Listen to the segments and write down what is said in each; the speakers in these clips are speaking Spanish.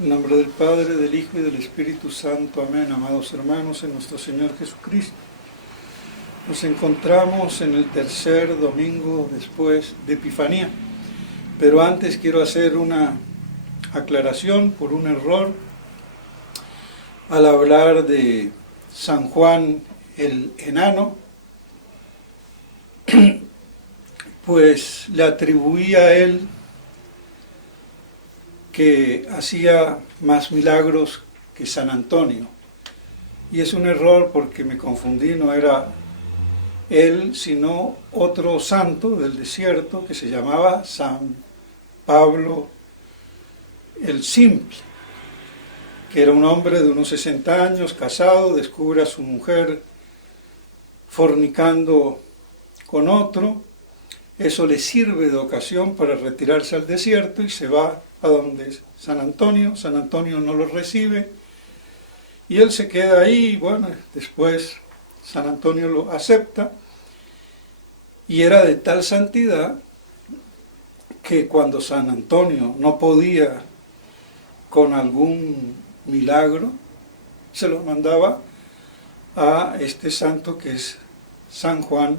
En nombre del Padre, del Hijo y del Espíritu Santo. Amén. Amados hermanos, en nuestro Señor Jesucristo. Nos encontramos en el tercer domingo después de Epifanía. Pero antes quiero hacer una aclaración por un error al hablar de San Juan el Enano. Pues le atribuí a él que hacía más milagros que San Antonio. Y es un error porque me confundí, no era él, sino otro santo del desierto que se llamaba San Pablo el Simple, que era un hombre de unos 60 años, casado, descubre a su mujer fornicando con otro. Eso le sirve de ocasión para retirarse al desierto y se va a donde es San Antonio. San Antonio no lo recibe y él se queda ahí. Bueno, después San Antonio lo acepta y era de tal santidad que cuando San Antonio no podía con algún milagro, se lo mandaba a este santo que es San Juan,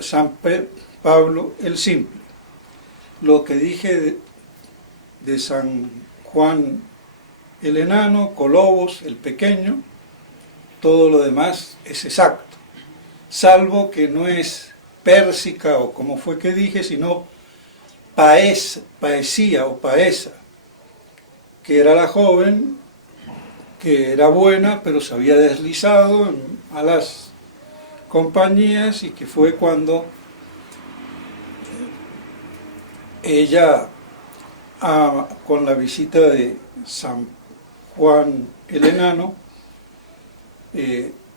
San Pablo el Simple. Lo que dije de San Juan el Enano, Colobos el Pequeño, todo lo demás es exacto, salvo que no es Pérsica o como fue que dije, sino Paesía o Paesa, que era la joven que era buena pero se había deslizado en malas compañías y que fue cuando ella, con la visita de San Juan el Enano,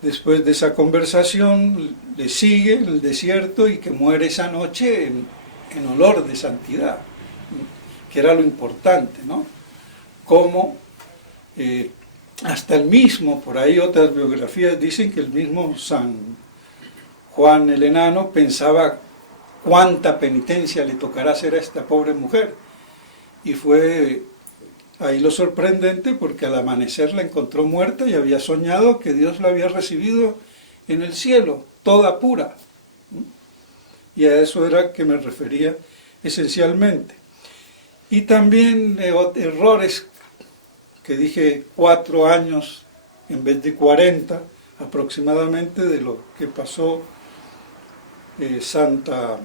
después de esa conversación, le sigue en el desierto y que muere esa noche en olor de santidad, que era lo importante, ¿no? Como hasta el mismo, por ahí otras biografías dicen que el mismo San Juan el Enano pensaba cuánta penitencia le tocará hacer a esta pobre mujer. Y fue ahí lo sorprendente porque al amanecer la encontró muerta y había soñado que Dios la había recibido en el cielo, toda pura. Y a eso era que me refería esencialmente. Y también errores que dije 4 años en vez de 40 aproximadamente de lo que pasó Santa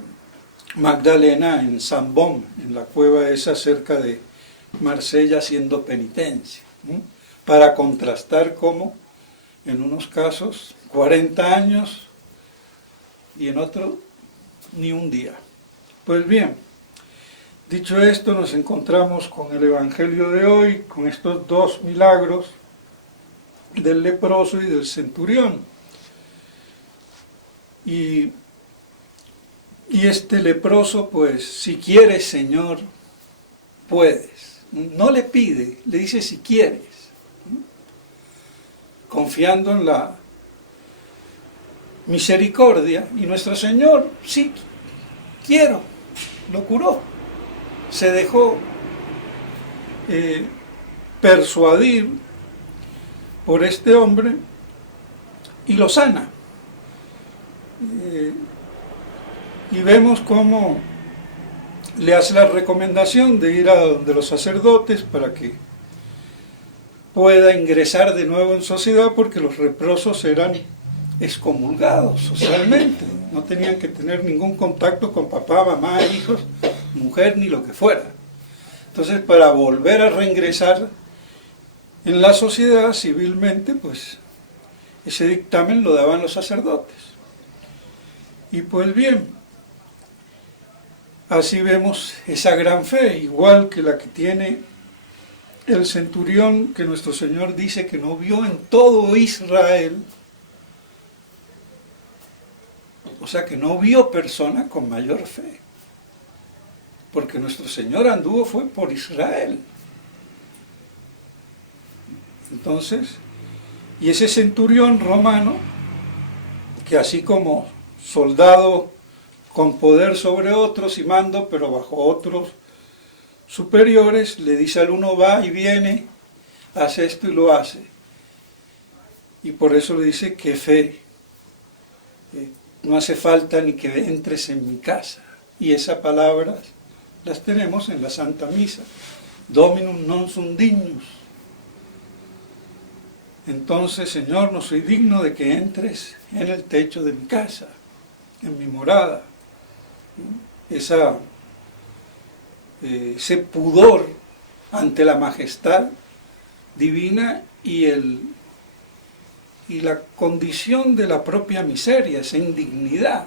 Magdalena en Sambón, en la cueva esa cerca de Marsella, haciendo penitencia, para contrastar cómo en unos casos 40 años y en otros ni un día. Pues bien, dicho esto, nos encontramos con el Evangelio de hoy, con estos 2 milagros del leproso y del centurión. Y este leproso, pues, si quieres, Señor, puedes. No le pide, le dice si quieres. Confiando en la misericordia. Y nuestro Señor, sí, quiero, lo curó. Se dejó persuadir por este hombre y lo sana. Y vemos cómo le hace la recomendación de ir a donde los sacerdotes para que pueda ingresar de nuevo en sociedad, porque los leprosos eran excomulgados socialmente, no tenían que tener ningún contacto con papá, mamá, hijos, mujer, ni lo que fuera. Entonces, para volver a reingresar en la sociedad civilmente, pues ese dictamen lo daban los sacerdotes. Y pues bien, así vemos esa gran fe, igual que la que tiene el centurión, que nuestro Señor dice que no vio en todo Israel, o sea que no vio persona con mayor fe, porque nuestro Señor anduvo fue por Israel. Entonces, y ese centurión romano, que así como soldado con poder sobre otros y mando, pero bajo otros superiores, le dice al uno va y viene, hace esto y lo hace. Y por eso le dice que fe, no hace falta ni que entres en mi casa. Y esas palabras las tenemos en la Santa Misa. Dominum non sum dignus. Entonces, Señor, no soy digno de que entres en el techo de mi casa, en mi morada. Ese pudor ante la majestad divina y la condición de la propia miseria, esa indignidad.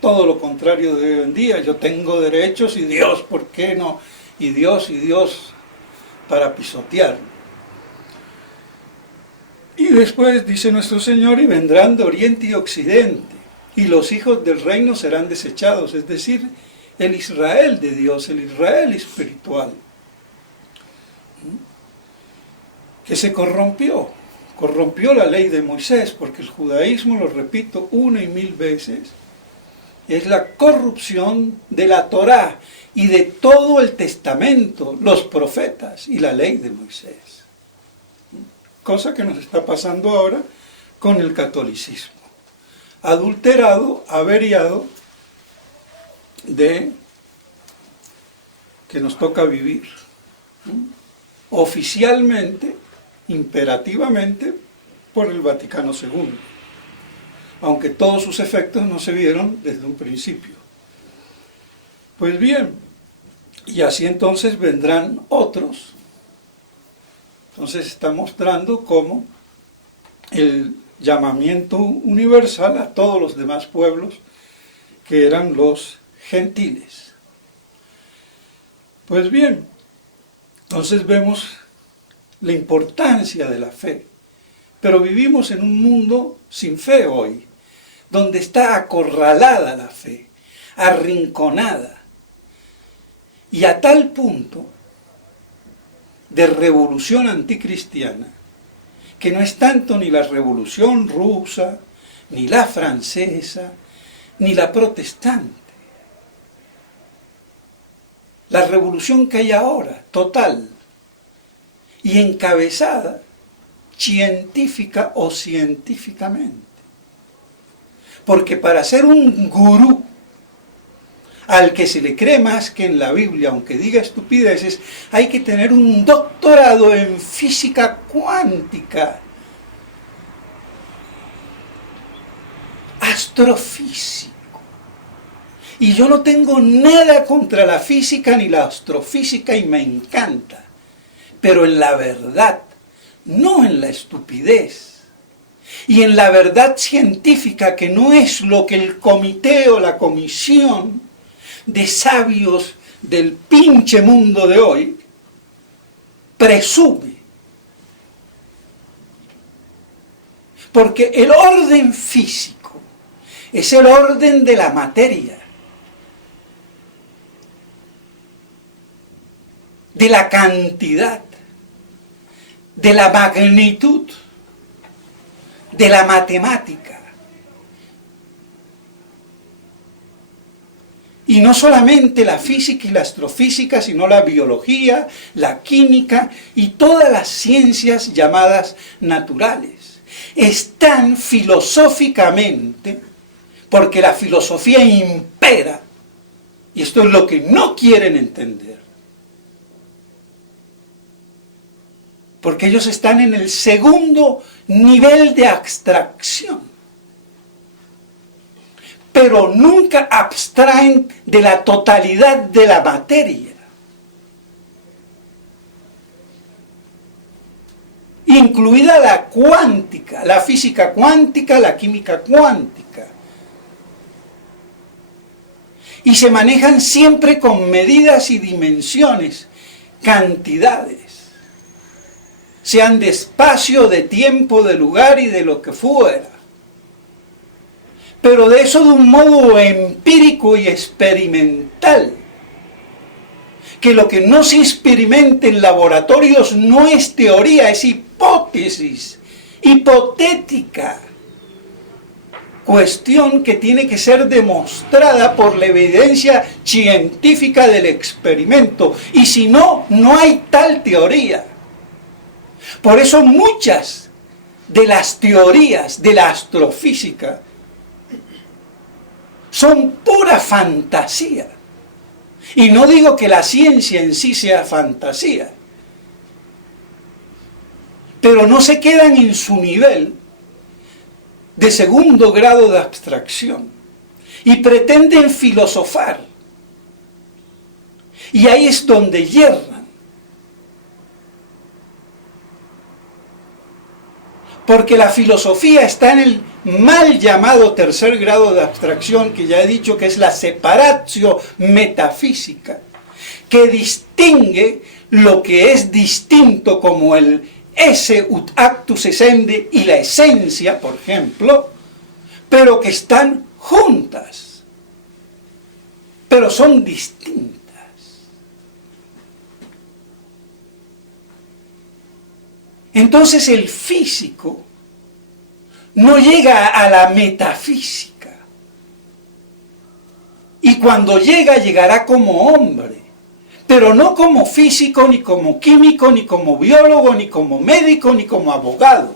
Todo lo contrario de hoy en día. Yo tengo derechos y Dios, ¿por qué no? Y Dios para pisotear. Y después dice nuestro Señor, y vendrán de oriente y occidente, y los hijos del reino serán desechados, es decir, el Israel de Dios, el Israel espiritual, que se corrompió la ley de Moisés, porque el judaísmo, lo repito una y mil veces, es la corrupción de la Torá y de todo el testamento, los profetas y la ley de Moisés. Cosa que nos está pasando ahora con el catolicismo. Adulterado, averiado, que nos toca vivir. Oficialmente, imperativamente, por el Vaticano II. Aunque todos sus efectos no se vieron desde un principio. Pues bien, y así entonces vendrán otros. Entonces está mostrando cómo el llamamiento universal a todos los demás pueblos, que eran los gentiles. Pues bien, entonces vemos la importancia de la fe. Pero vivimos en un mundo sin fe hoy, donde está acorralada la fe, arrinconada, y a tal punto de revolución anticristiana, que no es tanto ni la revolución rusa, ni la francesa, ni la protestante. La revolución que hay ahora, total, y encabezada, científica o científicamente. Porque para ser un gurú, al que se le cree más que en la Biblia, aunque diga estupideces, hay que tener un doctorado en física cuántica, astrofísico. Y yo no tengo nada contra la física ni la astrofísica y me encanta, pero en la verdad, no en la estupidez. Y en la verdad científica, que no es lo que el comité o la comisión de sabios del pinche mundo de hoy presume. Porque el orden físico es el orden de la materia, de la cantidad, de la magnitud, de la matemática. Y no solamente la física y la astrofísica, sino la biología, la química y todas las ciencias llamadas naturales. Están filosóficamente, porque la filosofía impera, y esto es lo que no quieren entender. Porque ellos están en el segundo nivel de abstracción. Pero nunca abstraen de la totalidad de la materia. Incluida la cuántica, la física cuántica, la química cuántica. Y se manejan siempre con medidas y dimensiones, cantidades. Sean de espacio, de tiempo, de lugar y de lo que fuera. Pero de eso de un modo empírico y experimental. Que lo que no se experimenta en laboratorios no es teoría, es hipótesis, hipotética, cuestión que tiene que ser demostrada por la evidencia científica del experimento. Y si no, no hay tal teoría. Por eso muchas de las teorías de la astrofísica son pura fantasía. Y no digo que la ciencia en sí sea fantasía, pero no se quedan en su nivel de segundo grado de abstracción y pretenden filosofar. Y ahí es donde yerran. Porque la filosofía está en el mal llamado tercer grado de abstracción, que ya he dicho que es la separatio metafísica, que distingue lo que es distinto como el esse ut actus essendi y la esencia, por ejemplo, pero que están juntas, pero son distintas. Entonces el físico no llega a la metafísica, y cuando llega, llegará como hombre, pero no como físico, ni como químico, ni como biólogo, ni como médico, ni como abogado.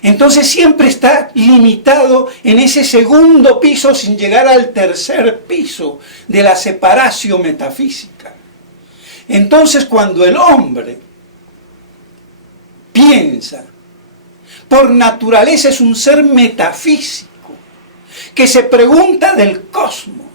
Entonces siempre está limitado en ese segundo piso sin llegar al tercer piso de la separación metafísica. Entonces cuando el hombre piensa, por naturaleza es un ser metafísico, que se pregunta del cosmos.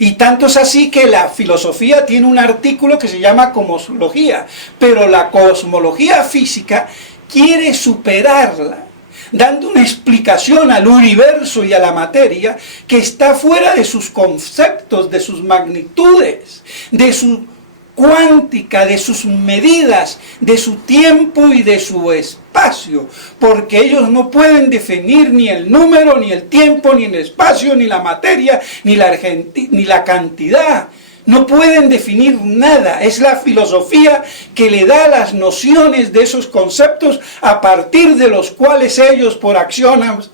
Y tanto es así que la filosofía tiene un artículo que se llama cosmología, pero la cosmología física quiere superarla, dando una explicación al universo y a la materia que está fuera de sus conceptos, de sus magnitudes, de su cuántica, de sus medidas, de su tiempo y de su espacio, porque ellos no pueden definir ni el número, ni el tiempo, ni el espacio, ni la materia, ni la cantidad. No pueden definir nada. Es la filosofía que le da las nociones de esos conceptos a partir de los cuales ellos, por axiomas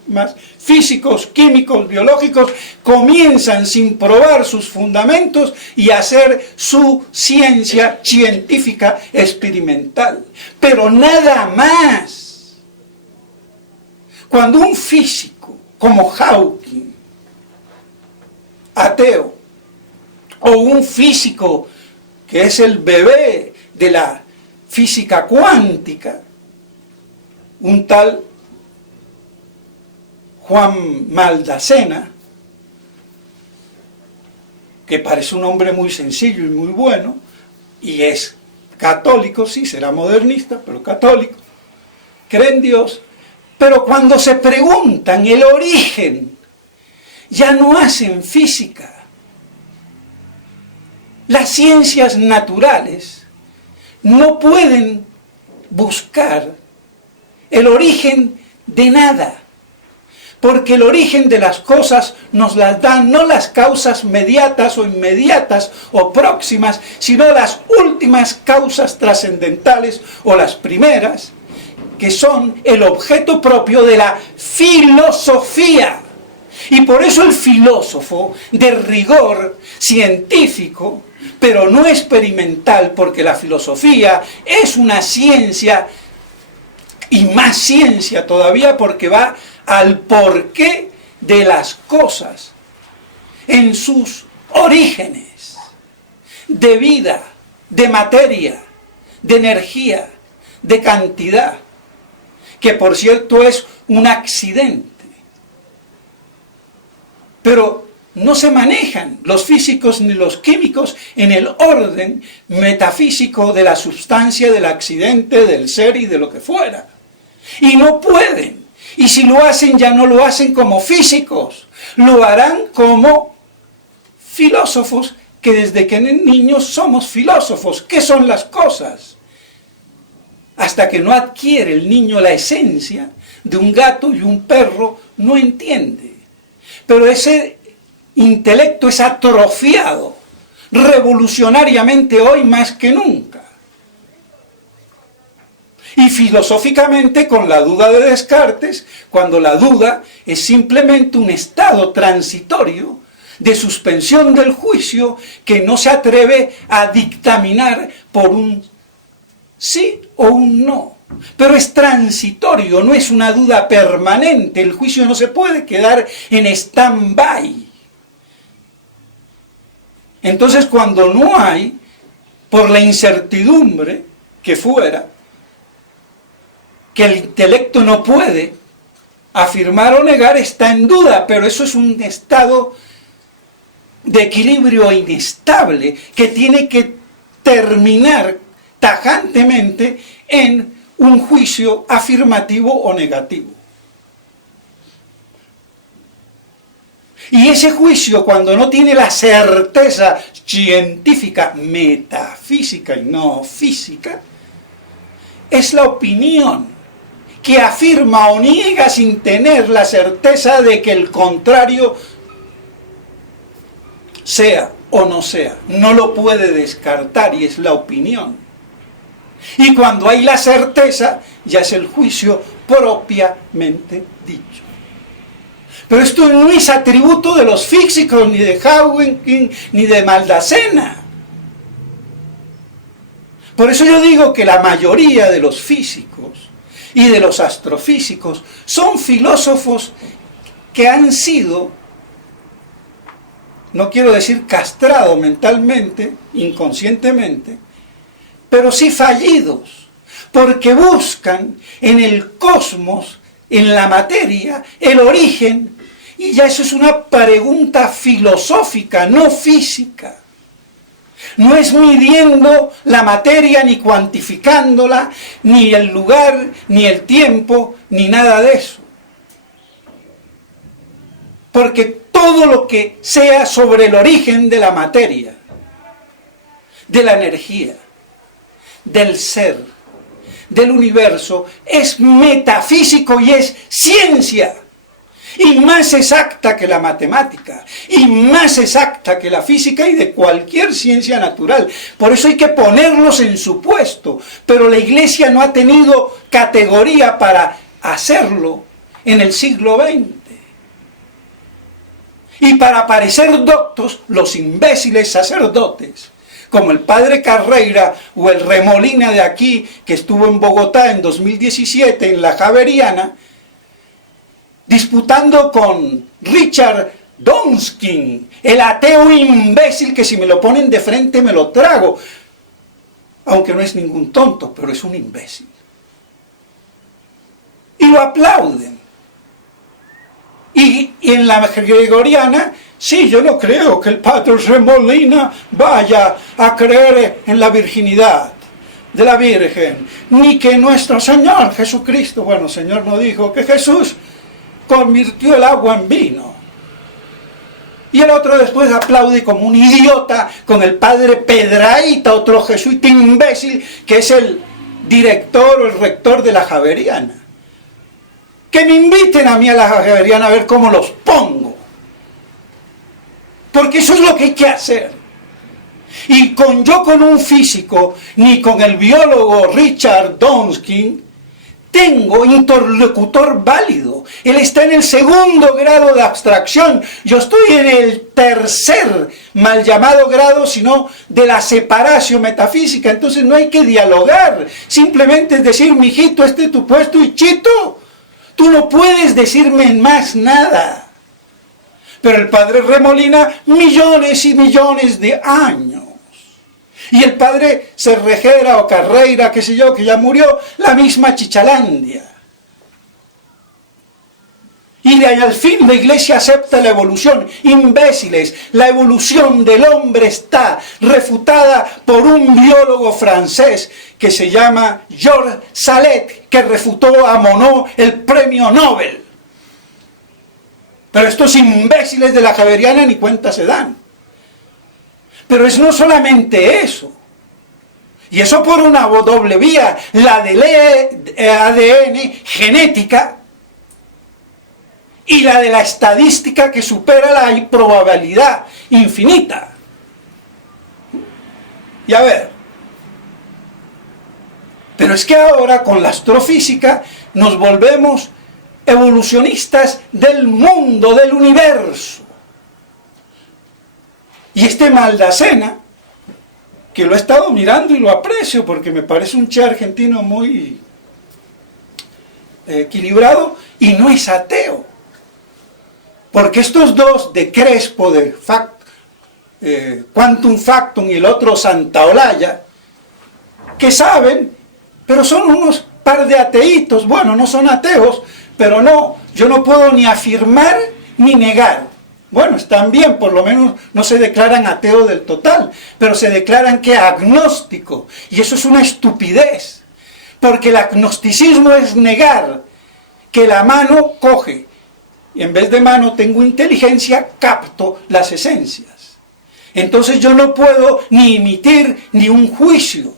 físicos, químicos, biológicos, comienzan sin probar sus fundamentos y hacer su ciencia científica experimental. Pero nada más. Cuando un físico como Hawking, ateo, o un físico que es el bebé de la física cuántica, un tal Juan Maldacena, que parece un hombre muy sencillo y muy bueno, y es católico, sí, será modernista, pero católico, cree en Dios, pero cuando se preguntan el origen, ya no hacen física. Las ciencias naturales no pueden buscar el origen de nada, porque el origen de las cosas nos las dan no las causas mediatas o inmediatas o próximas, sino las últimas causas trascendentales o las primeras, que son el objeto propio de la filosofía. Y por eso el filósofo de rigor científico, pero no experimental, porque la filosofía es una ciencia, y más ciencia todavía, porque va al porqué de las cosas, en sus orígenes, de vida, de materia, de energía, de cantidad, que por cierto es un accidente. Pero no se manejan los físicos ni los químicos en el orden metafísico de la sustancia, del accidente, del ser y de lo que fuera. Y no pueden. Y si lo hacen, ya no lo hacen como físicos. Lo harán como filósofos, que desde que niños somos filósofos. ¿Qué son las cosas? Hasta que no adquiere el niño la esencia de un gato y un perro, no entiende. Pero ese intelecto es atrofiado revolucionariamente hoy más que nunca. Y filosóficamente con la duda de Descartes, cuando la duda es simplemente un estado transitorio de suspensión del juicio que no se atreve a dictaminar por un sí o un no. Pero es transitorio, no es una duda permanente. El juicio no se puede quedar en stand-by. Entonces, cuando no hay, por la incertidumbre que fuera, que el intelecto no puede afirmar o negar, está en duda, pero eso es un estado de equilibrio inestable que tiene que terminar tajantemente en un juicio afirmativo o negativo. Y ese juicio, cuando no tiene la certeza científica, metafísica y no física, es la opinión que afirma o niega sin tener la certeza de que el contrario sea o no sea. No lo puede descartar y es la opinión. Y cuando hay la certeza, ya es el juicio propiamente dicho. Pero esto no es atributo de los físicos, ni de Hawking, ni de Maldacena. Por eso yo digo que la mayoría de los físicos y de los astrofísicos son filósofos que han sido, no quiero decir castrados mentalmente, inconscientemente, pero sí fallidos, porque buscan en el cosmos, en la materia, el origen, y ya eso es una pregunta filosófica, no física. No es midiendo la materia, ni cuantificándola, ni el lugar, ni el tiempo, ni nada de eso. Porque todo lo que sea sobre el origen de la materia, de la energía, del ser, del universo, es metafísico y es ciencia. Y más exacta que la matemática, y más exacta que la física y de cualquier ciencia natural. Por eso hay que ponerlos en su puesto. Pero la Iglesia no ha tenido categoría para hacerlo en el siglo XX. Y para parecer doctos, los imbéciles sacerdotes, como el padre Carreira o el Remolina de aquí, que estuvo en Bogotá en 2017 en la Javeriana, disputando con Richard Dawkins, el ateo imbécil que si me lo ponen de frente me lo trago, aunque no es ningún tonto, pero es un imbécil. Y lo aplauden. Y en la gregoriana, sí, yo no creo que el padre Remolina vaya a creer en la virginidad de la Virgen, ni que nuestro Señor Jesucristo, bueno, Señor no dijo que Jesús convirtió el agua en vino. Y el otro después aplaude como un idiota con el padre Pedraíta, otro jesuita imbécil, que es el director o el rector de la Javeriana. Que me inviten a mí a la Javeriana a ver cómo los pongo. Porque eso es lo que hay que hacer. Y con un físico, ni con el biólogo Richard Dawkins, tengo interlocutor válido. Él está en el segundo grado de abstracción. Yo estoy en el tercer mal llamado grado, sino de la separación metafísica. Entonces no hay que dialogar. Simplemente es decir, mijito, este es tu puesto y chito. Tú no puedes decirme más nada. Pero el padre Remolina, millones y millones de años. Y el padre Cerrejera o Carreira, qué sé yo, que ya murió, la misma Chichalandia. Y de ahí al fin la Iglesia acepta la evolución. Imbéciles, la evolución del hombre está refutada por un biólogo francés que se llama Georges Salet, que refutó a Monod el premio Nobel. Pero estos imbéciles de la Javeriana ni cuenta se dan. Pero es no solamente eso, y eso por una doble vía, la del ADN genética y la de la estadística que supera la probabilidad infinita. Y a ver, Pero es que ahora con la astrofísica nos volvemos evolucionistas del mundo, del universo. Y este Maldacena, que lo he estado mirando y lo aprecio porque me parece un che argentino muy equilibrado, y no es ateo. Porque estos dos, de Crespo, de Quantum Factum, y el otro Santaolalla, que saben, pero son unos par de ateitos. Bueno, no son ateos, pero no, yo no puedo ni afirmar ni negar. Bueno, están bien, por lo menos no se declaran ateo del total, pero se declaran que agnóstico, y eso es una estupidez, porque el agnosticismo es negar que la mano coge, y en vez de mano tengo inteligencia, capto las esencias. Entonces yo no puedo ni emitir ni un juicio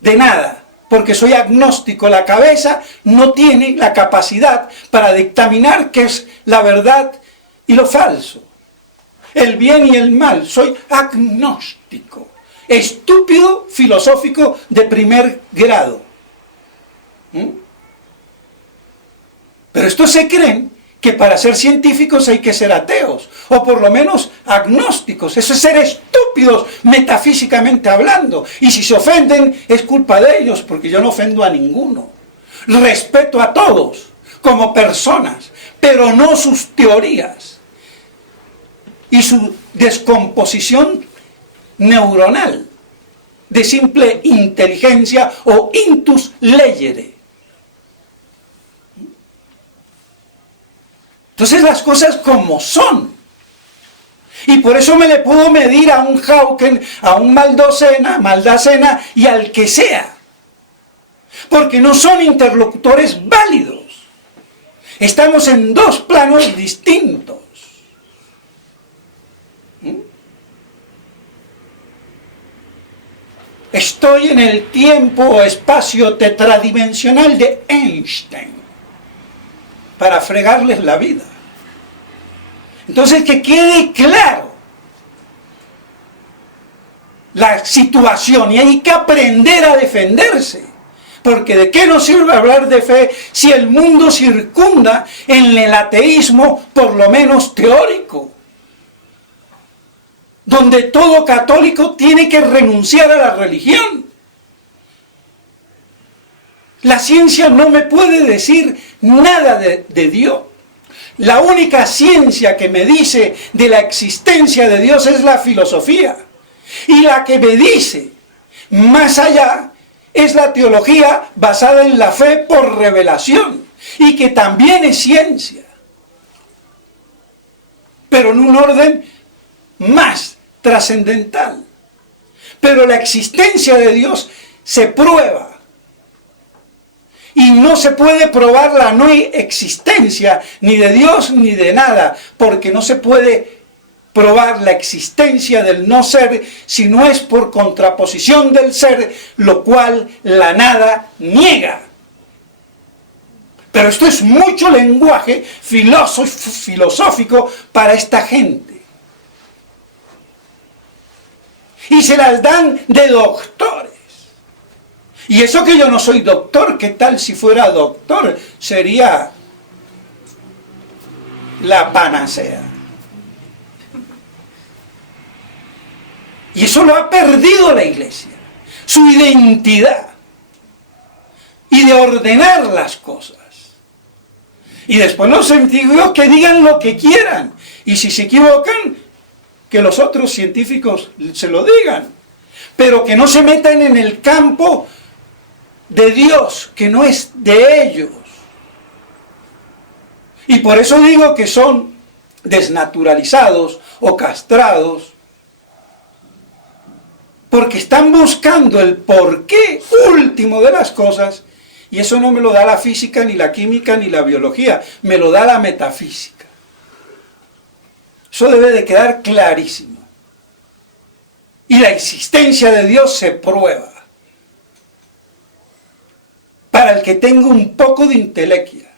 de nada, porque soy agnóstico. La cabeza no tiene la capacidad para dictaminar qué es la verdad y lo falso, el bien y el mal. Soy agnóstico, estúpido filosófico de primer grado. Pero estos se creen que para ser científicos hay que ser ateos, o por lo menos agnósticos. Eso es ser estúpidos metafísicamente hablando. Y si se ofenden es culpa de ellos, porque yo no ofendo a ninguno. Respeto a todos como personas, pero no sus teorías y su descomposición neuronal de simple inteligencia o intus legere. Entonces las cosas como son. Y por eso me le puedo medir a un Hawking, a un Maldacena y al que sea. Porque no son interlocutores válidos. Estamos en dos planos distintos. Estoy en el tiempo o espacio tetradimensional de Einstein para fregarles la vida. Entonces, que quede claro la situación, y hay que aprender a defenderse, porque ¿de qué nos sirve hablar de fe si el mundo circunda en el ateísmo, por lo menos teórico, donde todo católico tiene que renunciar a la religión? La ciencia no me puede decir nada de Dios. La única ciencia que me dice de la existencia de Dios es la filosofía. Y la que me dice más allá es la teología basada en la fe por revelación, y que también es ciencia, pero en un orden más trascendental. Pero la existencia de Dios se prueba. Y no se puede probar la no existencia ni de Dios ni de nada, porque no se puede probar la existencia del no ser si no es por contraposición del ser, lo cual la nada niega. Pero esto es mucho lenguaje filosófico para esta gente. Y se las dan de doctores. Y eso que yo no soy doctor, ¿qué tal si fuera doctor? Sería la panacea. Y eso lo ha perdido la Iglesia, su identidad, y de ordenar las cosas. Y después los científicos que digan lo que quieran, y si se equivocan, que los otros científicos se lo digan, pero que no se metan en el campo de Dios, que no es de ellos. Y por eso digo que son desnaturalizados o castrados, porque están buscando el porqué último de las cosas, y eso no me lo da la física, ni la química, ni la biología, me lo da la metafísica. Eso debe de quedar clarísimo. Y la existencia de Dios se prueba. Para el que tenga un poco de intelequia.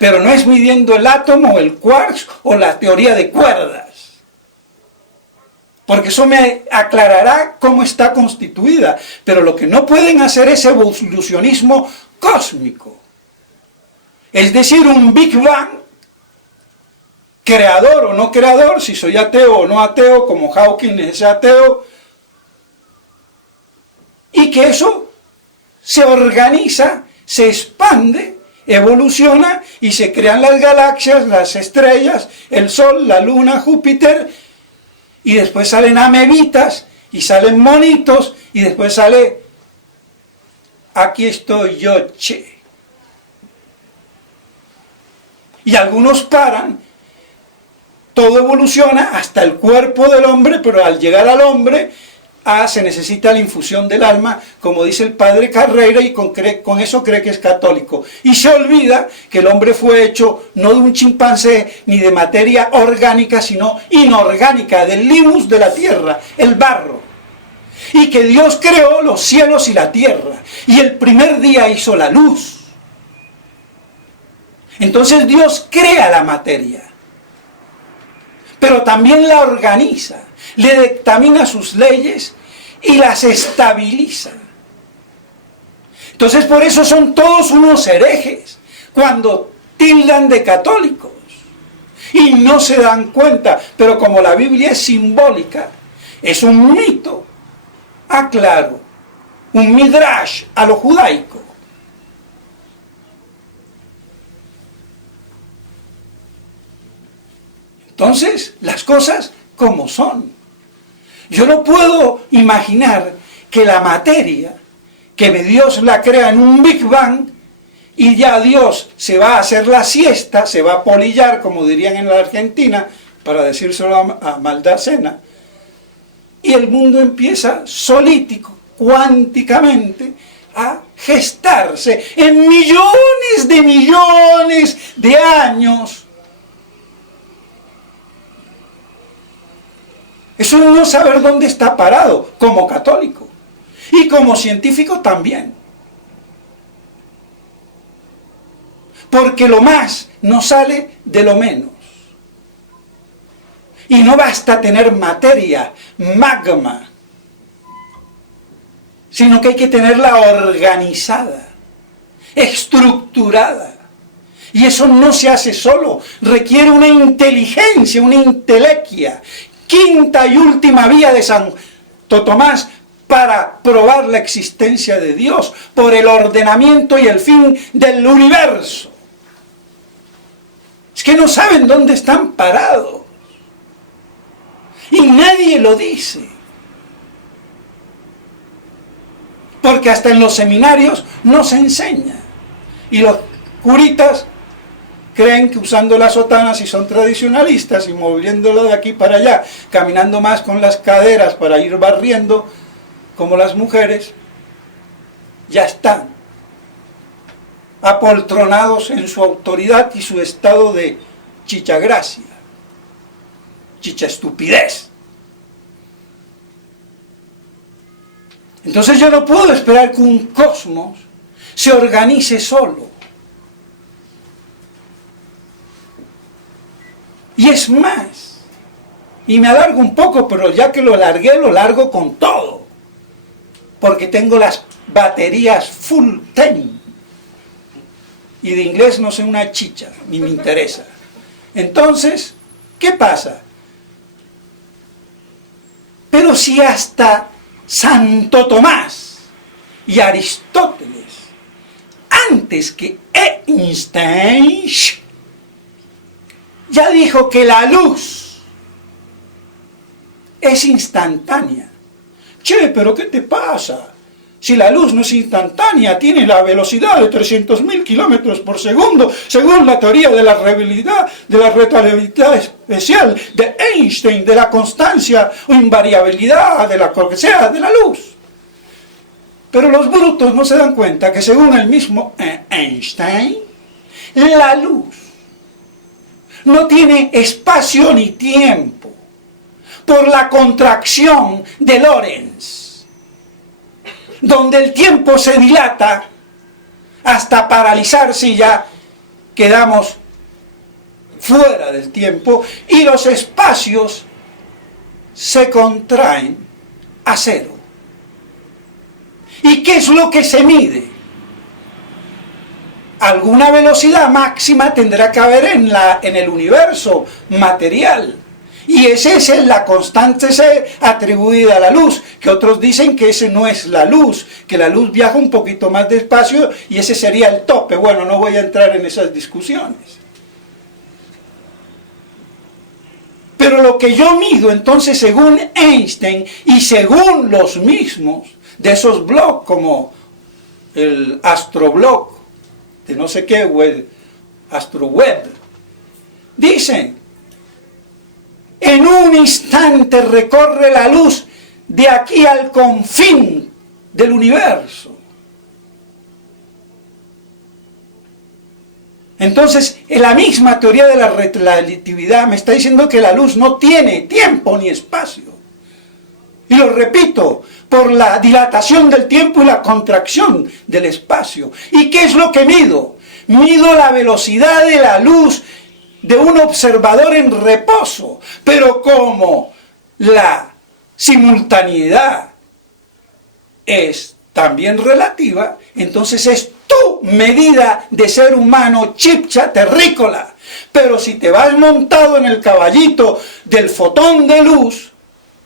Pero no es midiendo el átomo, o el quark, o la teoría de cuerdas. porque eso me aclarará cómo está constituida. Pero lo que no pueden hacer es evolucionismo cósmico. Es decir, un Big Bang, creador o no creador, si soy ateo o no ateo, como Hawking es ateo, y que eso se organiza, se expande, evoluciona y se crean las galaxias, las estrellas, el Sol, la Luna, Júpiter, y después salen amebitas y salen monitos y después sale aquí estoy yo, che. Y algunos paran, todo evoluciona hasta el cuerpo del hombre, pero al llegar al hombre se necesita la infusión del alma, como dice el padre Carreira, y con eso cree que es católico. Y se olvida que el hombre fue hecho no de un chimpancé ni de materia orgánica, sino inorgánica, del limus de la tierra, el barro. Y que Dios creó los cielos y la tierra, y el primer día hizo la luz. Entonces Dios crea la materia, pero también la organiza, le dictamina sus leyes y las estabiliza. Entonces por eso son todos unos herejes cuando tildan de católicos y no se dan cuenta, pero como la Biblia es simbólica, es un mito, aclaro, un midrash a lo judaico. Entonces, las cosas como son. Yo no puedo imaginar que la materia, que Dios la crea en un Big Bang, y ya Dios se va a hacer la siesta, se va a polillar, como dirían en la Argentina, para decírselo a Maldacena, y el mundo empieza solítico, cuánticamente, a gestarse en millones de años. Eso es no saber dónde está parado, como católico. Y como científico también. Porque lo más no sale de lo menos. Y no basta tener materia, magma, sino que hay que tenerla organizada, estructurada. Y eso no se hace solo, requiere una inteligencia, una intelequia. Quinta y última vía de Santo Tomás para probar la existencia de Dios por el ordenamiento y el fin del universo. Es que no saben dónde están parados. Y nadie lo dice. Porque hasta en los seminarios no se enseña. Y los curitas creen que usando la sotana, si son tradicionalistas y moviéndola de aquí para allá, caminando más con las caderas para ir barriendo, como las mujeres, ya están apoltronados en su autoridad y su estado de chichagracia, chicha estupidez. Entonces yo no puedo esperar que un cosmos se organice solo. Y es más, y me alargo un poco, pero ya que lo largo con todo, porque tengo las baterías full time, y de inglés no sé una chicha, ni me interesa. Entonces, ¿qué pasa? Pero si hasta Santo Tomás y Aristóteles, antes que Einstein, ya dijo que la luz es instantánea. Che, pero ¿qué te pasa? Si la luz no es instantánea, tiene la velocidad de 300.000 kilómetros por segundo, según la teoría de la relatividad especial de Einstein, de la constancia o invariabilidad, de la que sea, de la luz. Pero los brutos no se dan cuenta que según el mismo Einstein, la luz no tiene espacio ni tiempo por la contracción de Lorentz, donde el tiempo se dilata hasta paralizarse y ya quedamos fuera del tiempo, y los espacios se contraen a cero. ¿Y qué es lo que se mide? Alguna velocidad máxima tendrá que haber en el universo material. Y esa es la constante C atribuida a la luz, que otros dicen que ese no es la luz, que la luz viaja un poquito más despacio y ese sería el tope. Bueno, no voy a entrar en esas discusiones. Pero lo que yo mido entonces, según Einstein y según los mismos de esos blogs, como el astroblog de no sé qué, o el astroweb, dicen: en un instante recorre la luz de aquí al confín del universo. Entonces, en la misma teoría de la relatividad me está diciendo que la luz no tiene tiempo ni espacio. Y lo repito, por la dilatación del tiempo y la contracción del espacio. ¿Y qué es lo que mido? Mido la velocidad de la luz de un observador en reposo, pero como la simultaneidad es también relativa, entonces es tu medida de ser humano chipcha terrícola. Pero si te vas montado en el caballito del fotón de luz,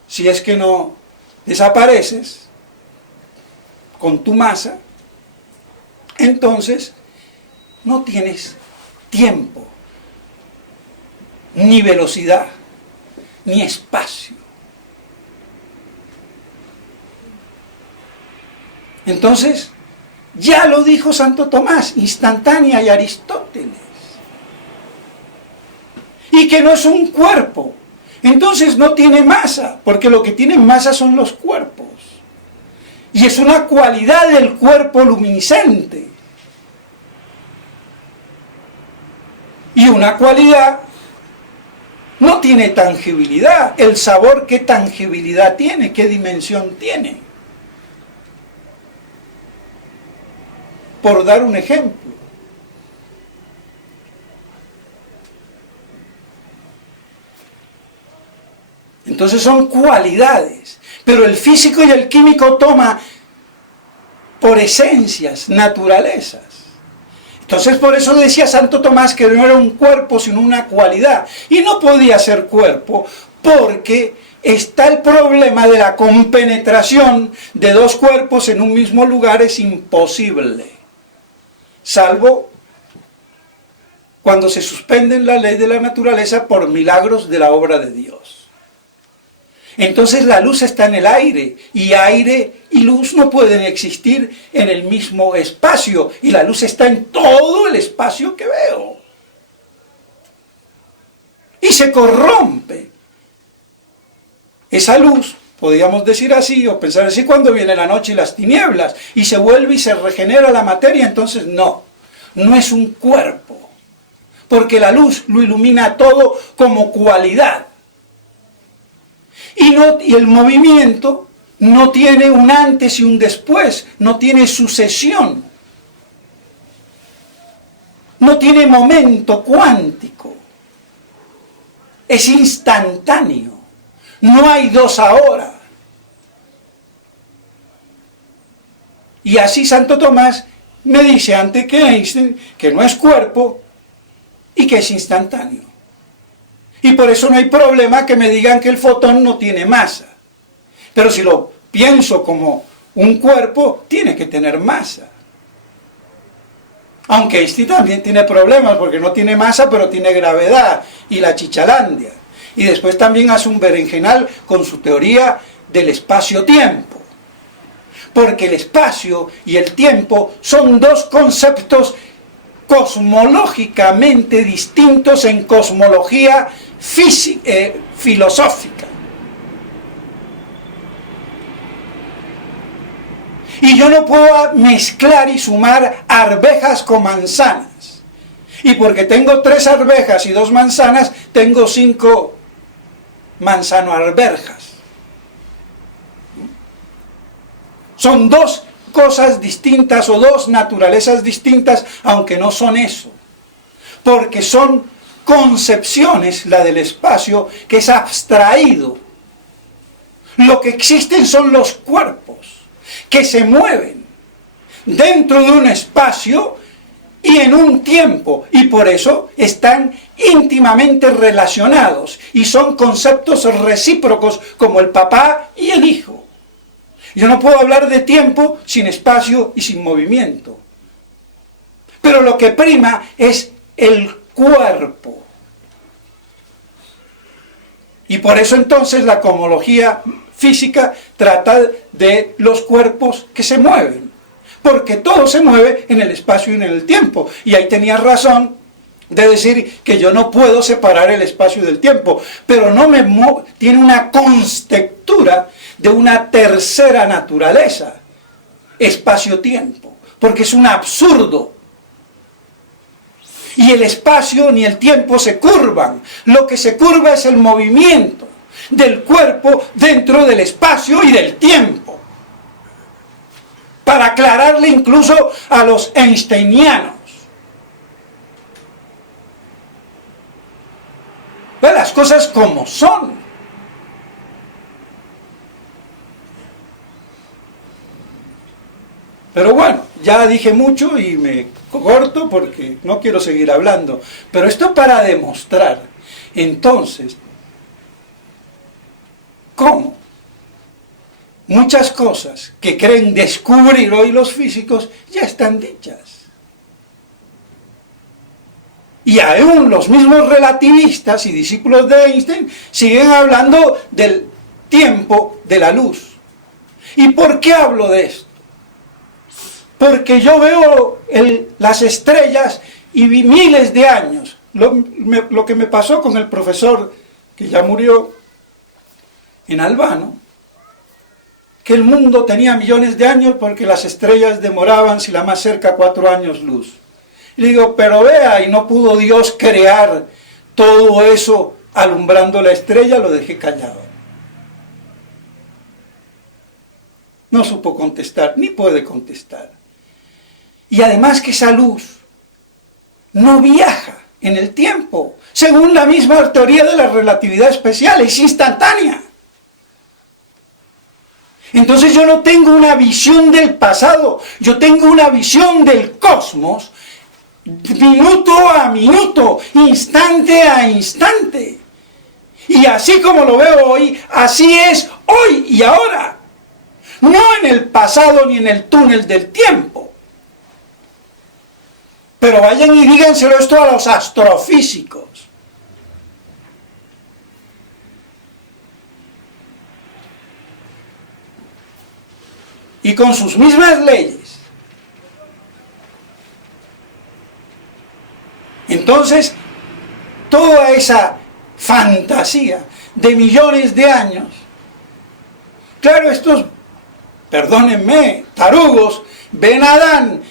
si es que no desapareces con tu masa, entonces no tienes tiempo, ni velocidad, ni espacio. Entonces, ya lo dijo Santo Tomás, instantánea, y Aristóteles. Y que no es un cuerpo. Entonces no tiene masa, porque lo que tiene masa son los cuerpos. Y es una cualidad del cuerpo luminiscente. Y una cualidad no tiene tangibilidad. El sabor, ¿qué tangibilidad tiene? ¿Qué dimensión tiene? Por dar un ejemplo. Entonces son cualidades. Pero el físico y el químico toma por esencias, naturalezas. Entonces por eso decía Santo Tomás que no era un cuerpo sino una cualidad. Y no podía ser cuerpo porque está el problema de la compenetración de dos cuerpos en un mismo lugar, es imposible. Salvo cuando se suspende la ley de la naturaleza por milagros de la obra de Dios. Entonces la luz está en el aire y luz no pueden existir en el mismo espacio, y la luz está en todo el espacio que veo. Y se corrompe. Esa luz, podríamos decir así, o pensar así, cuando viene la noche y las tinieblas, y se vuelve y se regenera la materia, entonces no es un cuerpo, porque la luz lo ilumina todo como cualidad. Y el movimiento no tiene un antes y un después, no tiene sucesión, no tiene momento cuántico, es instantáneo, no hay dos ahora. Y así Santo Tomás me dice antes que Einstein que no es cuerpo y que es instantáneo. Y por eso no hay problema que me digan que el fotón no tiene masa. Pero si lo pienso como un cuerpo, tiene que tener masa. Aunque Einstein también tiene problemas porque no tiene masa, pero tiene gravedad y la chichalandia. Y después también hace un berenjenal con su teoría del espacio-tiempo. Porque el espacio y el tiempo son dos conceptos cosmológicamente distintos en cosmología filosófica. Y yo no puedo mezclar y sumar arvejas con manzanas. Y porque tengo 3 arvejas y 2 manzanas, tengo 5 manzano-arvejas. Son 2 cosas distintas o 2 naturalezas distintas, aunque no son eso. Porque son concepciones, la del espacio, que es abstraído Lo que existen son los cuerpos que se mueven dentro de un espacio y en un tiempo, y por eso están íntimamente relacionados y son conceptos recíprocos como el papá y el hijo. Yo no puedo hablar de tiempo sin espacio y sin movimiento. Pero lo que prima es el cuerpo. Y por eso entonces la cosmología física trata de los cuerpos que se mueven. Porque todo se mueve en el espacio y en el tiempo. Y ahí tenía razón de decir que yo no puedo separar el espacio del tiempo. Pero no tiene una constectura de una tercera naturaleza. Espacio-tiempo. Porque es un absurdo. Y el espacio ni el tiempo se curvan. Lo que se curva es el movimiento del cuerpo dentro del espacio y del tiempo. Para aclararle incluso a los einsteinianos. Ve las cosas como son. Pero bueno, ya dije mucho y me corto porque no quiero seguir hablando. Pero esto para demostrar, entonces, cómo muchas cosas que creen descubrir hoy los físicos ya están dichas. Y aún los mismos relativistas y discípulos de Einstein siguen hablando del tiempo de la luz. ¿Y por qué hablo de esto? Porque yo veo las estrellas y vi miles de años. Lo que me pasó con el profesor que ya murió en Albano, que el mundo tenía millones de años porque las estrellas demoraban, si la más cerca, 4 años luz. Y le digo, pero vea, y no pudo Dios crear todo eso alumbrando la estrella, lo dejé callado. No supo contestar, ni puede contestar. Y además que esa luz no viaja en el tiempo, según la misma teoría de la relatividad especial, es instantánea. Entonces yo no tengo una visión del pasado, yo tengo una visión del cosmos, minuto a minuto, instante a instante. Y así como lo veo hoy, así es hoy y ahora. No en el pasado ni en el túnel del tiempo. Pero vayan y díganselo esto a los astrofísicos. Y con sus mismas leyes. Entonces, toda esa fantasía de millones de años, claro, estos, perdónenme, tarugos, ven a Adán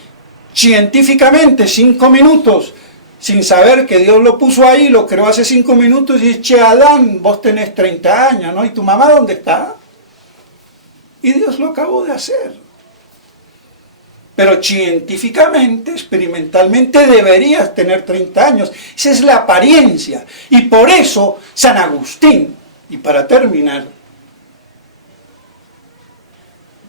científicamente 5 minutos, sin saber que Dios lo puso ahí, lo creó hace 5 minutos, y dice, che, Adán, vos tenés 30 años, ¿no? ¿Y tu mamá dónde está? Y Dios lo acabó de hacer. Pero científicamente, experimentalmente, deberías tener 30 años. Esa es la apariencia. Y por eso, San Agustín, y para terminar,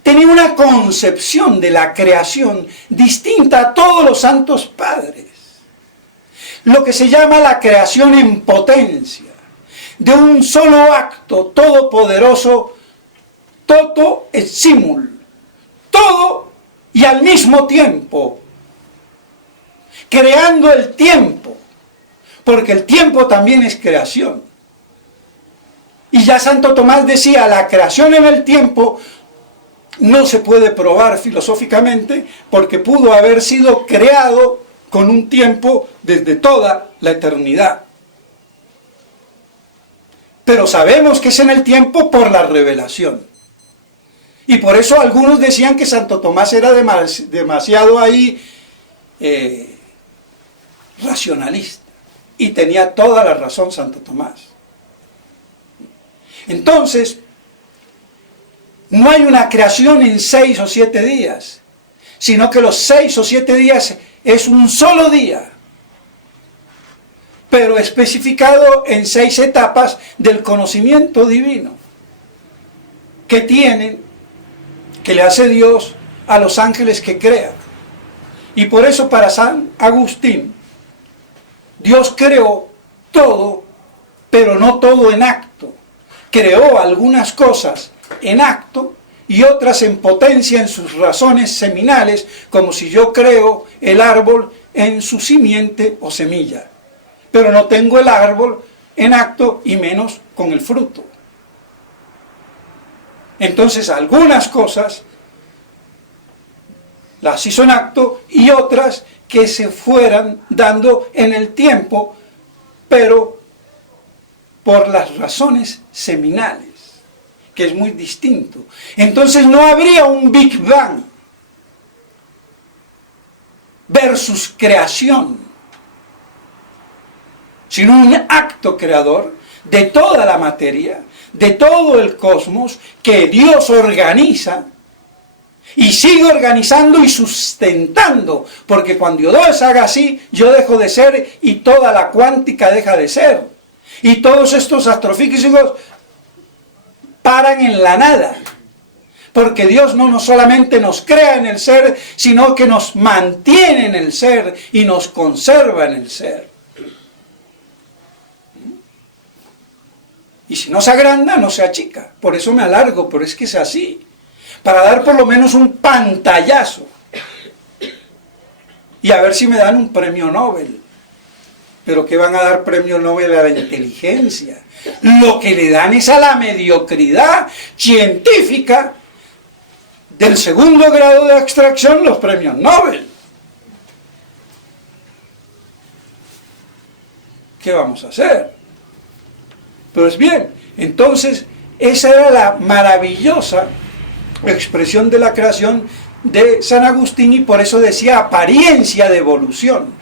tenía una concepción de la creación distinta a todos los santos padres. Lo que se llama la creación en potencia, de un solo acto todopoderoso, toto et simul, todo y al mismo tiempo, creando el tiempo, porque el tiempo también es creación. Y ya Santo Tomás decía, la creación en el tiempo no se puede probar filosóficamente porque pudo haber sido creado con un tiempo desde toda la eternidad. Pero sabemos que es en el tiempo por la revelación. Y por eso algunos decían que Santo Tomás era demasiado ahí racionalista. Y tenía toda la razón Santo Tomás. Entonces, no hay una creación en 6 o 7 días, sino que los 6 o 7 días es un solo día, pero especificado en 6 etapas del conocimiento divino. que tienen, que le hace Dios a los ángeles que crea. Y por eso para San Agustín, Dios creó todo, pero no todo en acto. Creó algunas cosas en acto y otras en potencia en sus razones seminales, como si yo creo el árbol en su simiente o semilla. Pero no tengo el árbol en acto y menos con el fruto. Entonces algunas cosas las hizo en acto y otras que se fueran dando en el tiempo, pero por las razones seminales, que es muy distinto. Entonces no habría un Big Bang versus creación, sino un acto creador de toda la materia, de todo el cosmos, que Dios organiza y sigue organizando y sustentando, porque cuando Dios haga así, yo dejo de ser y toda la cuántica deja de ser. Y todos estos astrofísicos paran en la nada, porque Dios no solamente nos crea en el ser, sino que nos mantiene en el ser y nos conserva en el ser. Y si no se agranda, no se achica. Por eso me alargo, pero es que es así. Para dar por lo menos un pantallazo. Y a ver si me dan un premio Nobel. Pero ¿qué van a dar premio Nobel a la inteligencia? Lo que le dan es a la mediocridad científica del segundo grado de abstracción los premios Nobel. ¿Qué vamos a hacer? Pues bien, entonces esa era la maravillosa expresión de la creación de San Agustín, y por eso decía apariencia de evolución.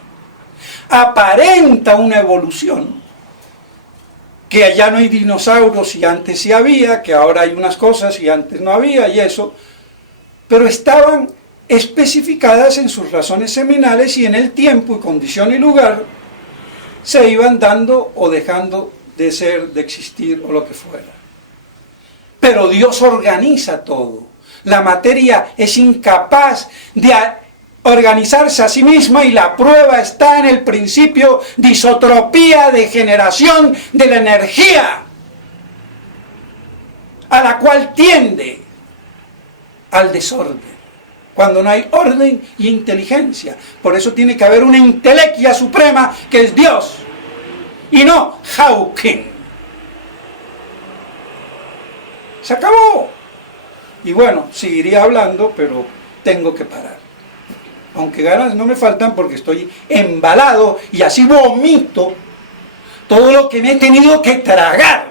Aparenta una evolución, que allá no hay dinosaurios y antes sí había, que ahora hay unas cosas y antes no había y eso, pero estaban especificadas en sus razones seminales y en el tiempo y condición y lugar se iban dando o dejando de ser, de existir o lo que fuera. Pero Dios organiza todo. La materia es incapaz de organizarse a sí misma y la prueba está en el principio de isotropía, de generación de la energía, a la cual tiende al desorden, cuando no hay orden y inteligencia. Por eso tiene que haber una intelequia suprema que es Dios, y no Hawking. Se acabó. Y bueno, seguiría hablando, pero tengo que parar. Aunque ganas no me faltan porque estoy embalado y así vomito todo lo que me he tenido que tragar.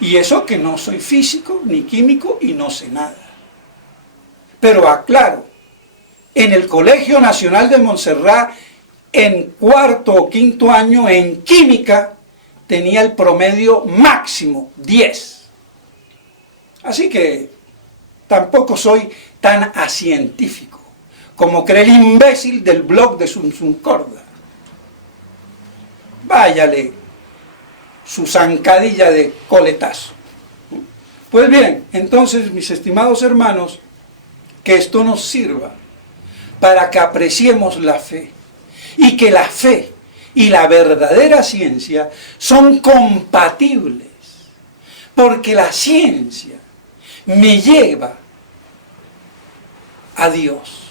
Y eso que no soy físico ni químico y no sé nada. Pero aclaro, en el Colegio Nacional de Montserrat, en cuarto o quinto año en química, tenía el promedio máximo 10. Así que tampoco soy tan acientífico como cree el imbécil del blog de Sun Corda. Váyale su zancadilla de coletazo. Pues bien, entonces, mis estimados hermanos, que esto nos sirva para que apreciemos la fe, y que la fe y la verdadera ciencia son compatibles, porque la ciencia me lleva a Dios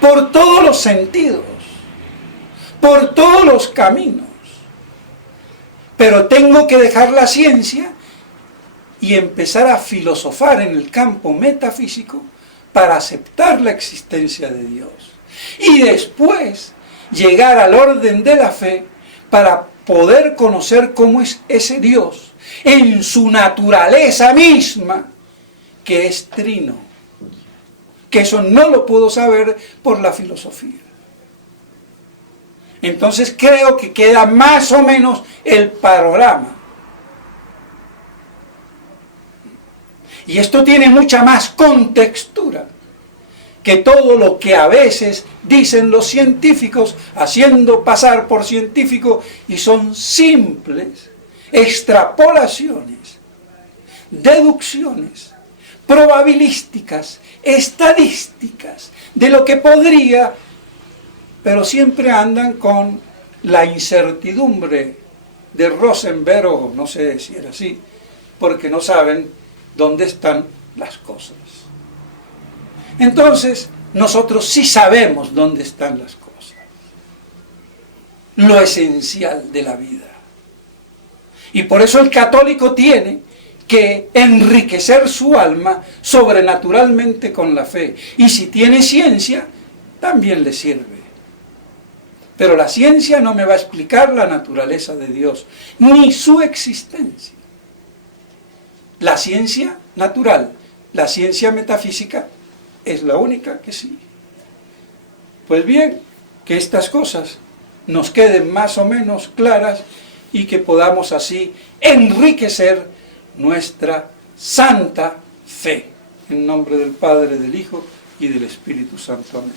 por todos los sentidos, por todos los caminos, pero tengo que dejar la ciencia y empezar a filosofar en el campo metafísico para aceptar la existencia de Dios. Y después llegar al orden de la fe para poder conocer cómo es ese Dios en su naturaleza misma, que es trino. Que eso no lo puedo saber por la filosofía. Entonces creo que queda más o menos el panorama. Y esto tiene mucha más contextura que todo lo que a veces dicen los científicos, haciendo pasar por científico, y son simples extrapolaciones deducciones probabilísticas, estadísticas, de lo que podría, pero siempre andan con la incertidumbre de Rosenberg, o no sé si era así, porque no saben dónde están las cosas. Entonces, nosotros sí sabemos dónde están las cosas, lo esencial de la vida. Y por eso el católico tiene que enriquecer su alma sobrenaturalmente con la fe. Y si tiene ciencia, también le sirve. Pero la ciencia no me va a explicar la naturaleza de Dios, ni su existencia. La ciencia natural, la ciencia metafísica, es la única que sí. Pues bien, que estas cosas nos queden más o menos claras y que podamos así enriquecer nuestra santa fe. En nombre del Padre, del Hijo y del Espíritu Santo. Amén.